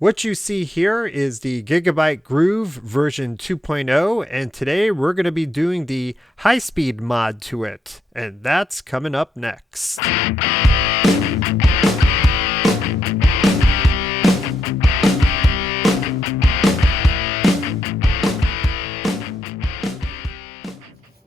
What you see here is the GigaByke Groove version 2.0, and today we're going to be doing the high-speed mod to it, and that's coming up next.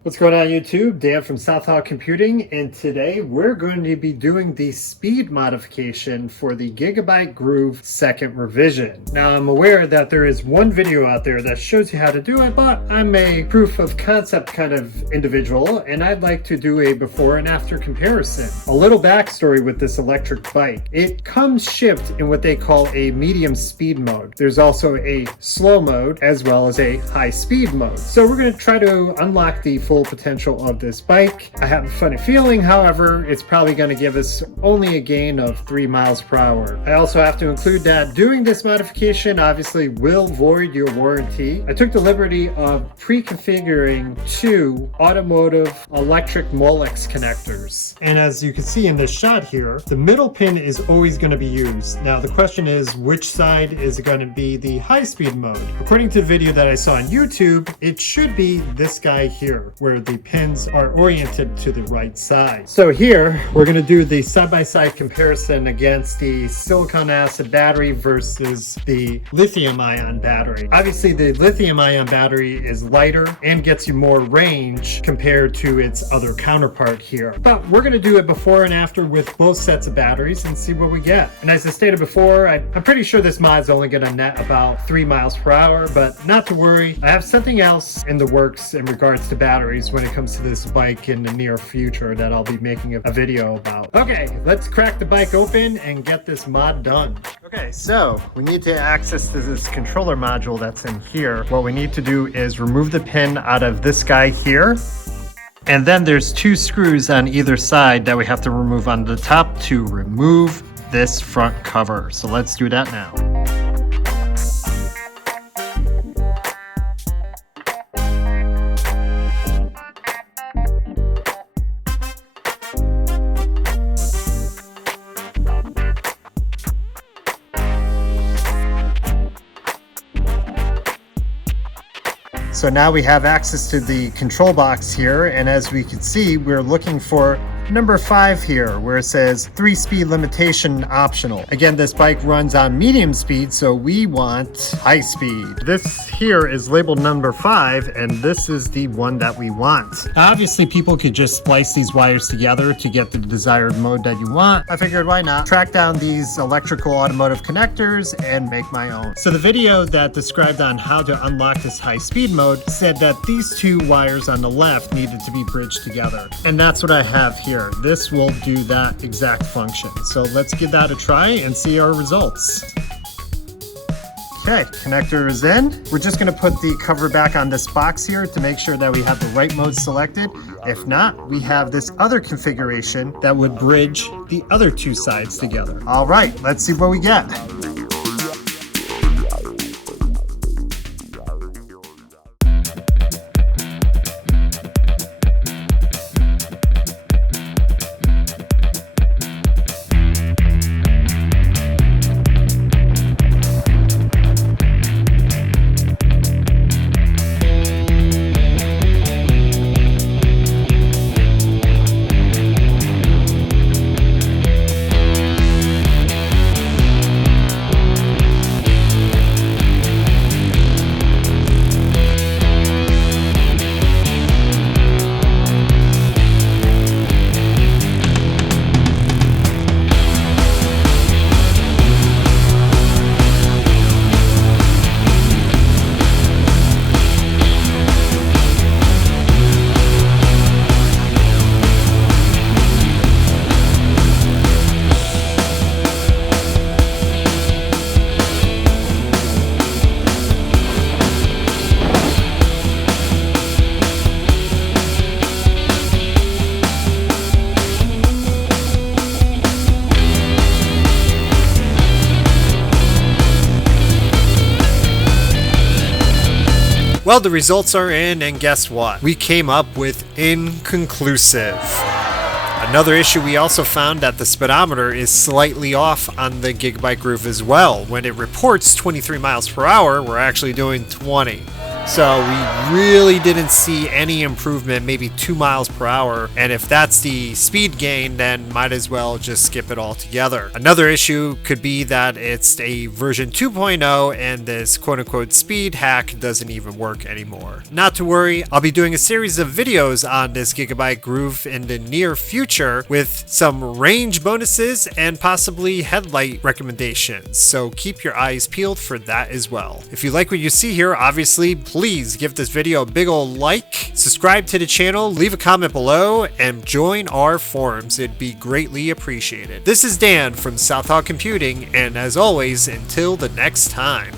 What's going on YouTube? Dan from Southall Computing, and today we're going to be doing the speed modification for the GigaByke Groove second revision. Now I'm aware that there is one video out there that shows you how to do it, but I'm a proof of concept kind of individual and I'd like to do a before and after comparison. A little backstory with this electric bike. It comes shipped in what they call a medium speed mode. There's also a slow mode as well as a high speed mode. So we're going to try to unlock the full potential of this bike. I have a funny feeling, however, it's probably going to give us only a gain of 3 miles per hour. I also have to include that doing this modification obviously will void your warranty. I took the liberty of pre-configuring 2 automotive electric Molex connectors. And as you can see in this shot here, the middle pin is always going to be used. Now the question is, which side is it going to be the high-speed mode? According to the video that I saw on YouTube, it should be this guy here, where the pins are oriented to the right side. So here we're going to do the side-by-side comparison against the silicon acid battery versus the lithium-ion battery. Obviously the lithium-ion battery is lighter and gets you more range compared to its other counterpart here. But we're going to do it before and after with both sets of batteries and see what we get. And as I stated before, I'm pretty sure this mod's only going to net about 3 miles per hour, but not to worry. I have something else in the works in regards to batteries when it comes to this bike in the near future that I'll be making a video about. Okay, let's crack the bike open and get this mod done. Okay, so we need to access this controller module that's in here. What we need to do is remove the pin out of this guy here. And then there's 2 screws on either side that we have to remove on the top to remove this front cover. So let's do that now. So now we have access to the control box here, and as we can see, we're looking for number 5 here, where it says 3-speed limitation optional. Again, this bike runs on medium speed, so we want high speed. This here is labeled number 5, and this is the one that we want. Obviously, people could just splice these wires together to get the desired mode that you want. I figured, why not? Track down these electrical automotive connectors and make my own. So the video that described on how to unlock this high speed mode said that these 2 wires on the left needed to be bridged together. And that's what I have here. This will do that exact function. So let's give that a try and see our results. Okay, connector is in. We're just gonna put the cover back on this box here to make sure that we have the right mode selected. If not, we have this other configuration that would bridge the other 2 sides together. All right, let's see what we get. Well, the results are in, and guess what? We came up with inconclusive. Another issue we also found that the speedometer is slightly off on the GigaByke Groove as well. When it reports 23 miles per hour, we're actually doing 20. So we really didn't see any improvement, maybe 2 miles per hour. And if that's the speed gain, then might as well just skip it altogether. Another issue could be that it's a version 2.0 and this quote-unquote speed hack doesn't even work anymore. Not to worry, I'll be doing a series of videos on this GigaByke Groove in the near future with some range bonuses and possibly headlight recommendations. So keep your eyes peeled for that as well. If you like what you see here, obviously, please give this video a big ol' like, subscribe to the channel, leave a comment below, and join our forums. It'd be greatly appreciated. This is Dan from Southall Computing, and as always, until the next time.